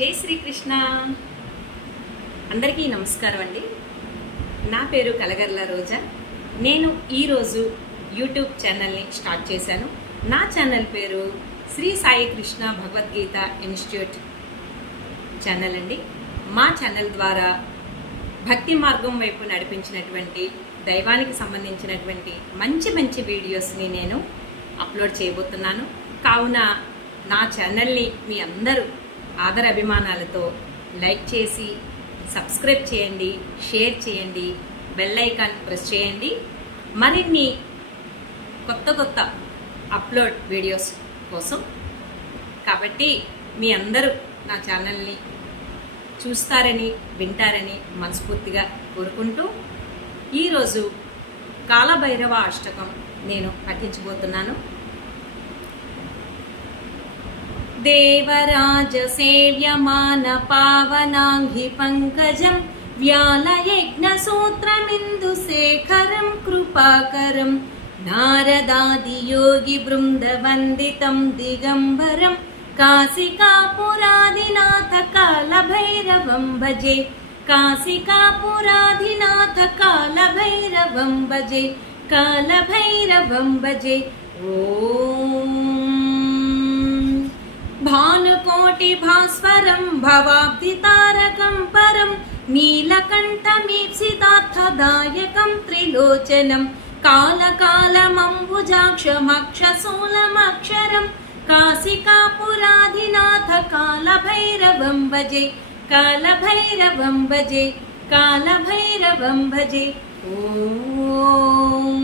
జై శ్రీకృష్ణ. అందరికీ నమస్కారం అండి. నా పేరు కలగర్ల రోజా. నేను ఈరోజు యూట్యూబ్ ఛానల్ని స్టార్ట్ చేశాను. నా ఛానల్ పేరు శ్రీ సాయి కృష్ణ భగవద్గీత ఇన్స్టిట్యూట్ ఛానల్ అండి. మా ఛానల్ ద్వారా భక్తి మార్గం వైపు నడిపించినటువంటి దైవానికి సంబంధించినటువంటి మంచి మంచి వీడియోస్ని నేను అప్లోడ్ చేయబోతున్నాను. కావున నా ఛానల్ని మీ అందరూ ఆదర అభిమానాలతో లైక్ చేసి సబ్స్క్రైబ్ చేయండి, షేర్ చేయండి, బెల్ ఐకాన్ ప్రెస్ చేయండి. మరిన్ని కొత్త అప్లోడ్ వీడియోస్ కోసం కాబట్టి మీ అందరూ నా ఛానల్ని చూస్తారని వింటారని మనస్ఫూర్తిగా కోరుకుంటూ ఈరోజు కాలభైరవ అష్టకం నేను పఠించబోతున్నాను. దేవరాజ సేవ్యమాన పావనాంఘి పంకజం వ్యాలయజ్ఞ సూత్రమిందు శేఖరం కృపాకరం నారదాది యోగి బృంద వందితం దిగంబరం కాశికాపురాధినాథ కాలభైరవం భజే కాశికాపురాధినాథ కాలభైరవం భజే కాలభైరవం భజే. ఓం భానుకోటి భాస్వరం భవాబ్ది తారకం పరం నీలకంఠమీప్సితార్థదాయకం త్రిలోచనం కాలకాలమంబుజాక్షమక్షశూలమక్షరం కాశికాపురాధినాథ కాలభైరవం భజే కాలభైరవం భజే కాలభైరవం భజే. ఓం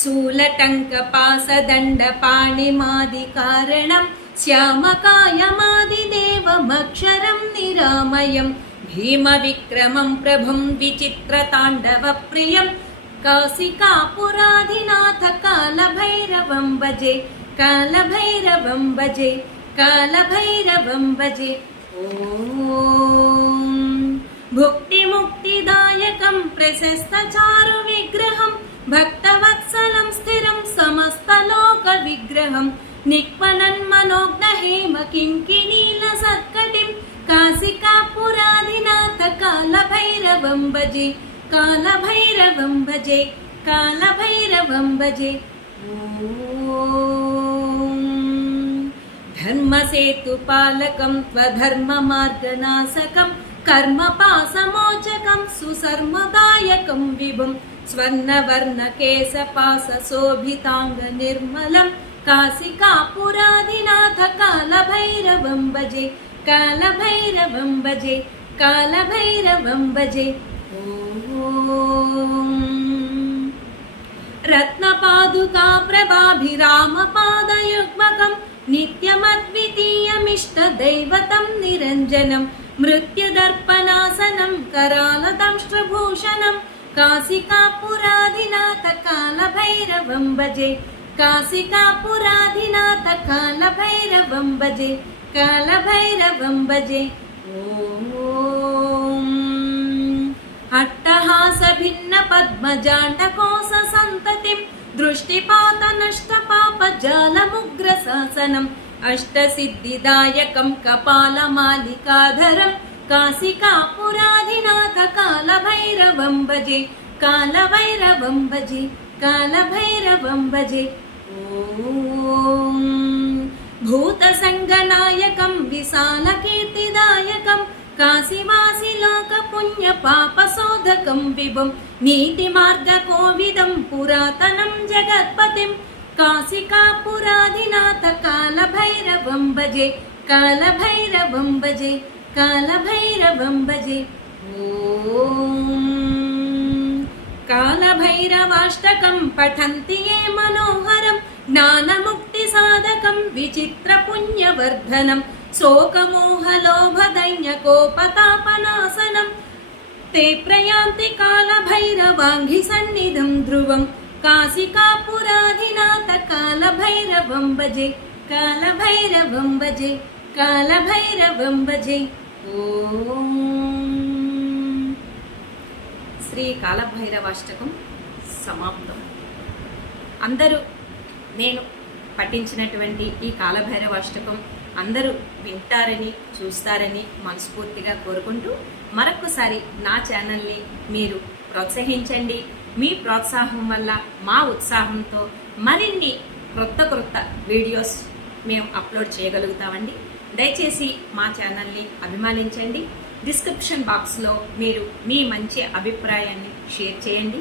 శూలటంకపాసదండపాణిమాదికారణం శ్యామకాయమాదిదేవమక్షరం నిరామయం భీమవిక్రమం ప్రభుం విచిత్రతాండవప్రియం కాశికాపురాధినాథ కాలభైరవం భజే కాలభైరవం భజే కాలభైరవం భజే. ఓం భుక్తిముక్తిదాయకం ప్రశస్తచారు విగ్రహం భక్తవత్సలం స్థిరం సమస్తలోక విగ్రహం నిక్మనన్మనోజ్ఞ హేమ కింకిణీల సత్కటిం కాశికాపురాధినాథ కాలభైరవం భజే కాలభైరవం భజే కాలభైరవం భజే. ఓం ధర్మసేతుపాలకం త్వధర్మ మార్గనాశకం కర్మపాసమోచకం సుసర్మదాయకం విభుం స్వర్ణవర్ణకేశపాసశోభితాంగ నిర్మలం కాశికాపురాధినాథ కాలభైరవం భజే కాలభైరవం భజే కాలభైరవం భజే. ఓం రత్నపాదుకా ప్రభాభిరామపాదయుగ్మకం నిత్యమద్వితీయమిష్టదైవతం నిరంజనం మృత్యుదర్పణాసనం కరాలదంష్ట్రభూషణం కాశికాపురాధినాథ కాలభైరవం భజే కాశికాపురాధినాథ కాలభైరవం భజే కాలభైరవం భజే. ఓం అట్టహాస భిన్న పద్మజాండకోశ సంతతిం దృష్టిపాత నష్ట పాప జాలముగ్రశాసనం అష్టసిద్ధిదాయకం కపాలమాలికాధరం కాశికాపురాధినాథ కాలభైరవం భజే కాలభైరవం భజే కాలభైరవం భజే. ఓం భూతసంగనాయకం విశాలకీర్తిదాయకం కాశీవాసి లోక పుణ్య పాపశోధకం విభుం నీతి మార్గ కోవిదం పురాతనం జగత్పతిం కాశికాపురాధినాథ కాలభైరవం భజే కాలభైరవం భజే కాలభైరవం భజే. ఓం కాలభైరవాష్టకం పఠంతి ఏ మనోహరం జ్ఞానముక్తి సాధకం విచిత్ర పుణ్యవర్ధనం శోకమోహలోభదైన్యకోపతాపనాశనం తే ప్రయాంతి కాలభైరవాంఘి సన్నిధం ధ్రువం కాశికాపురాధినాథ కాలభైరవం భజే కాలభైరవం భజే కాలభైరవం భజే. ఓం శ్రీ కాలభైరవాష్టకం సమాప్తం. అందరూ నేను పఠించినటువంటి ఈ కాలభైరవాష్టకం అందరూ వింటారని చూస్తారని మనస్ఫూర్తిగా కోరుకుంటూ మరొకసారి నా ఛానల్ని మీరు ప్రోత్సహించండి. మీ ప్రోత్సాహం వల్ల మా ఉత్సాహంతో మరిన్ని క్రొత్త వీడియోస్ మేము అప్లోడ్ చేయగలుగుతామండి. దయచేసి మా ఛానల్ని అభిమానించండి. డిస్క్రిప్షన్ బాక్స్లో మీరు మీ మంచి అభిప్రాయాన్ని షేర్ చేయండి.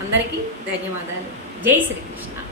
అందరికీ ధన్యవాదాలు. జై శ్రీకృష్ణ.